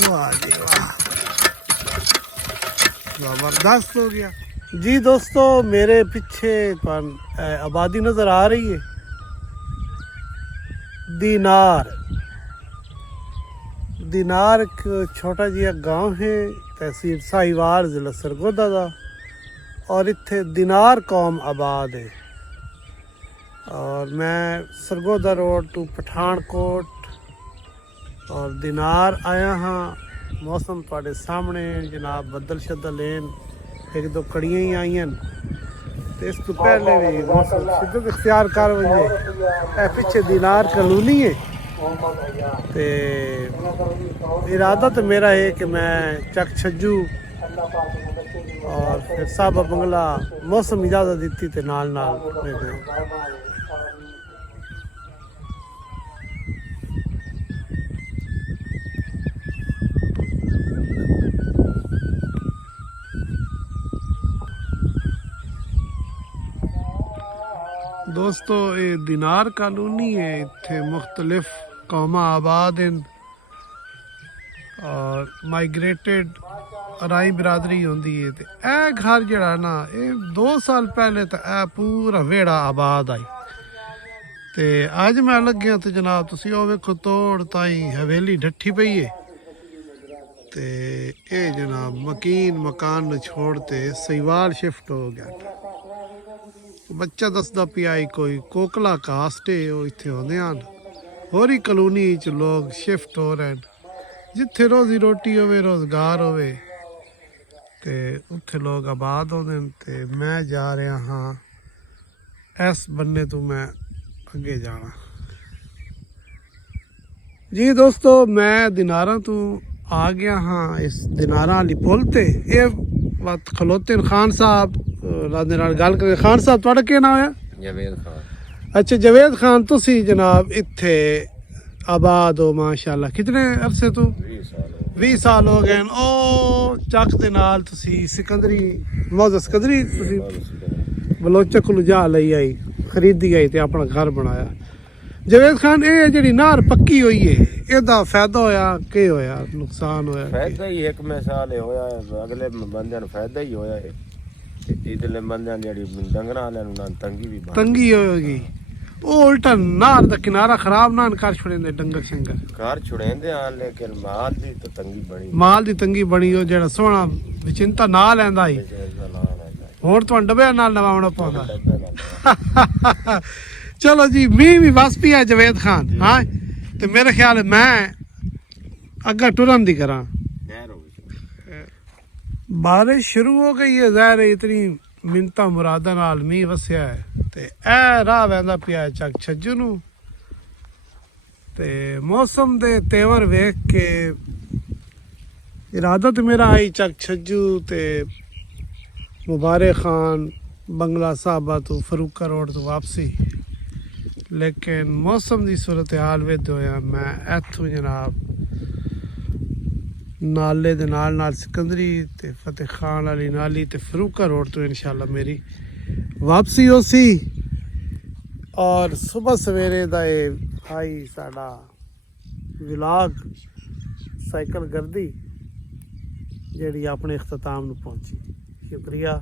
वाह जी वाह, जबरदस्त हो गया जी। दोस्तों मेरे पीछे आबादी नज़र आ रही है, दीनार। दीनार एक छोटा जिहा गांव है, तहसील साहिवाल, जिला सरगोदा का। और इत्थे दीनार कौम आबाद है। और मैं सरगोदा रोड टू पठानकोट और दीनार आया हाँ। मौसम तुहाडे सामने जनाब, बदल शदल लेन, एक दो कड़ियाँ ही आई हैं। तो इस तो पहले भी मौसम शिद्दत इख्तियार कर वजे। ए पिछे दीनार कॉलोनी है। तो इरादा तो मेरा है कि मैं चक छज्जू और फिर साहबा बंगला, मौसम इजाज़त दी तो नाल नाल दोस्तों ये दीनार कॉलोनी है। इत्थे मुख्तलिफ कौमां आबाद हैं और माइग्रेटेड राई बिरादरी होंदी है। तो यह घर जड़ा ना, ये 2 साल पहले तो यह पूरा वेड़ा आबाद आई। तो अज मैं लग्या तो जनाब तुसी ओ वेखो, तोड़ ताई हवेली डठी पई है। तो ये जनाब मकान न छोड़ते सहीवाल शिफ्ट हो गया। बच्चा दसदा पिया कोई कोकला कास्ट है, वो इत्थे होंदे हन। होर ही कॉलोनी च लोग शिफ्ट हो रहे हैं, जिथे रोजी रोटी होवे, रोजगार होवे, ते उत्थे लोग आबाद होंदे न। ते मैं जा रहा हाँ इस बन्ने तो मैं अगे जाना जी। दोस्तों मैं दिनारा तो आ गया हाँ। इस दिनारा वाली पुल ते ये वक्त खलोते न खान साहब गल कर। खान साहब तुहाडा क्या नाम है? जवेद खान। अच्छा जवेद खान, तुसी जनाब इत्थे आबाद हो माशाल्लाह। कितने अरसे तो? 20 साल हो गए। ओ चक दे नाल तुसी सिकंदरी मौजा सिकंदरी तुसी बलोचा कोल जा लई आई, खरीदी आई ते अपना घर बनाया। जवेद खान ये जिहड़ी नहर पक्की हुई है, ਇਹਦਾ फायदा होया के होया, नुकसान होया? फायदा ही एक मिसाल होया, अगले बंदे ਨੂੰ फायदा ही होया है। इधरले बंदे ਜਿਹੜੀ ਡੰਗਰਾਂ ਵਾਲਿਆਂ ਨੂੰ ਨਾ ਤੰਗੀ होगी। ਉਹ ਉਲਟਾ ਨਹਿਰ ਦਾ ਕਿਨਾਰਾ ਖਰਾਬ ਨਾ ਕਰ ਛੁੜੇਂਦੇ ਡੰਗਰ ਸ਼ੰਗਰ ਘਰ ਛੁੜੇਂਦੇ ਆ। ਲੇਕਿਨ ਮਾਲ ਦੀ ਤੰਗੀ ਬਣੀ। ਉਹ ਜਿਹੜਾ ਸੋਹਣਾ ਵਿਚਿੰਤਾ ਨਾ ਲੈਂਦਾ ਹੀ, ਹੋਰ ਤੁਹਾਨੂੰ ਡੱਬਿਆਂ ਨਾਲ ਨਵਾਉਣਾ ਪਊਗਾ। ਚਲੋ ਜੀ ਮੀਂਹ ਵੀ ਵਸ ਪਿਆ ਜਵੇਦ ਖਾਨ। ਹਾਂ ਤੇ ਮੇਰੇ ਖਿਆਲ ਮੈਂ ਅੱਗਾ ਟੁਰਨ ਦੀ ਕਰਾਂ। बारिश शुरू हो गई है, ज़ाहिर है इतनी मिन्नतां मुरादा नाल मींह वसिया है। ते ए राह वहंदा पिया चक छज्जू नूं। ते मौसम दे तेवर वेख के इरादा तो मेरा आई चक छज्जू ते मुबारक खान बंगला साहबा तो फरूका रोड तो वापसी। लेकिन मौसम की सूरत हाल वेद होया मैं इत्थों जनाब नाले दे नाल सिकंदरी ते फतेह खान वाली नाली ते फरूका रोड तो इंशाल्लाह मेरी वापसी होसी। और सुबह सवेरे दा आई साडा विलाग साइकिल गर्दी जेड़ी अपने इख्तिताम नूं पहुंची। शुक्रिया।